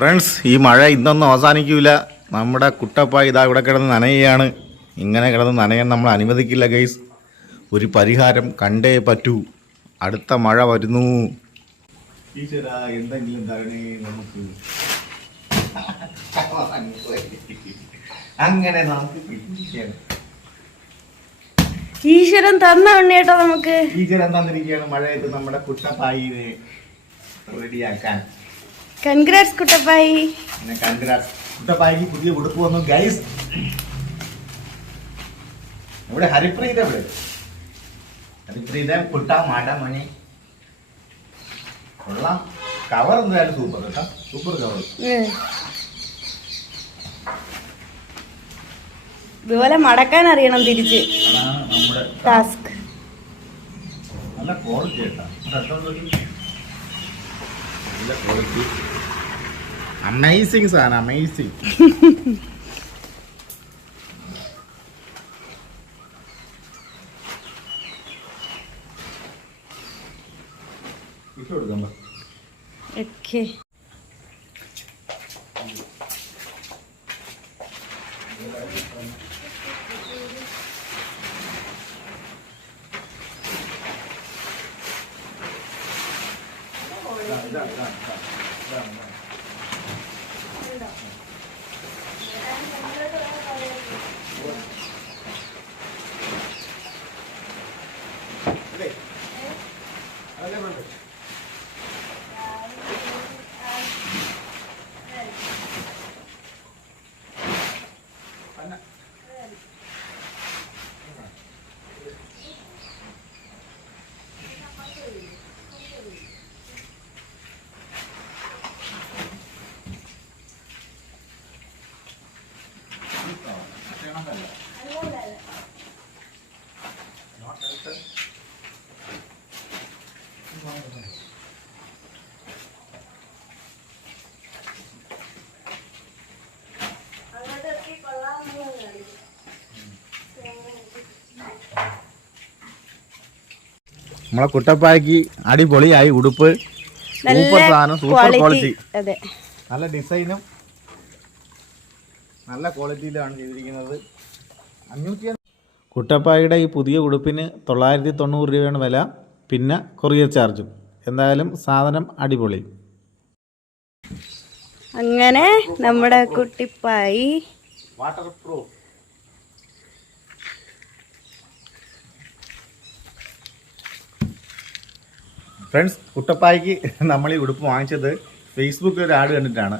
Friends, ഈ മഴ ഇന്നൊന്നും അവസാനിക്കില്ല. നമ്മുടെ കുട്ടപ്പായ ഇതാ ഇവിടെ കിടന്ന് നനയുകയാണ്. ഇങ്ങനെ കിടന്ന് നനയാൻ നമ്മൾ അനുവദിക്കില്ല ഗൈസ്. ഒരു പരിഹാരം കണ്ടേ പറ്റൂ. അടുത്ത മഴ വരുന്നു. എന്തെങ്കിലും തരണേ നമുക്ക്. അങ്ങനെ നമുക്ക് ഈശ്വരൻ തന്ന ഉണ്ണിയേട്ടോ. നമുക്ക് ഈശ്വരൻ തന്നിരിക്കുകയാണ് മഴയത്ത് നമ്മുടെ കുട്ടപ്പായിനെ റെഡിയാക്കാൻ. കൺഗ്രാറ്റ്സ് കുട്ടപ്പായി. കൺഗ്രാറ്റ്സ് കുട്ടപ്പായിക്ക് പുതിയ ഉടുപ്പ് വന്നു ഗൈസ്. ഇവിടെ ഹരിപ്രീത, ഇവിടെ ഹരിപ്രീത കുട്ട മാട മണി കൊള്ളാം. കവർ എന്തായാലും സൂപ്പർ കേട്ടോ, സൂപ്പർ കവർ. ഇതുപോലെ മടക്കാൻ അറിയണം തിരിച്ച്. നമ്മുടെ ടാസ്ക്. നല്ല ക്വാളിറ്റി കേട്ടോ, നല്ല ക്വാളിറ്റി. അമേസിങ് സാധനം, അമേസിങ്. ഓക്കെ. നമ്മളെ കുട്ടപ്പായ്ക്ക് അടിപൊളിയായി ഉടുപ്പ്. സൂപ്പർ സാധനം, സൂപ്പർ ക്വാളിറ്റി. നല്ല ഡിസൈനും നല്ല ക്വാളിറ്റിയിലാണ് ചെയ്തിരിക്കുന്നത്. 500. കുട്ടപ്പായുടെ ഈ പുതിയ ഉടുപ്പിന് 990 രൂപയാണ് വില. പിന്നെ കൊറിയർ ചാർജും. എന്തായാലും സാധനം അടിപൊളി. അങ്ങനെ നമ്മുടെ കുട്ടിപ്പായി വാട്ടർ പ്രൂഫ്. ഫ്രണ്ട്സ്, കുട്ടപ്പായ്ക്ക് നമ്മൾ ഈ ഉടുപ്പ് വാങ്ങിച്ചത് ഫേസ്ബുക്കിൽ ഒരു ആഡ് കണ്ടിട്ടാണ്.